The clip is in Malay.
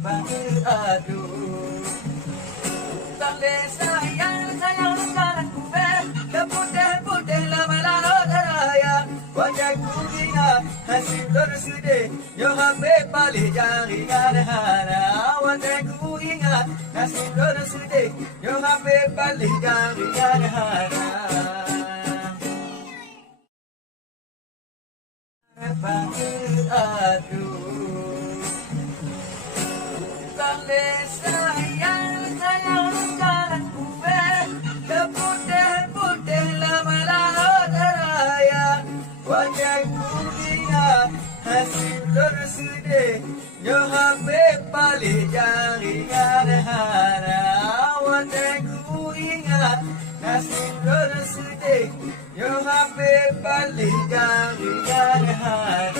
aduh. Tangde sayang jalan kube, putih-putih lama-lama raya. Wajahku ingat hasil tersude, yo hape pali jangan hana. Wajahku ingat hasil tersude, yo hape pali jangan hana. Aduh, tangde sayang jalan kube, putih-putih lama-lama raya. Wajahku ingat hasil tersude, yo hape pali jangan hana. Wajahku ingat hasil tersude, yo hape pali jangan hana.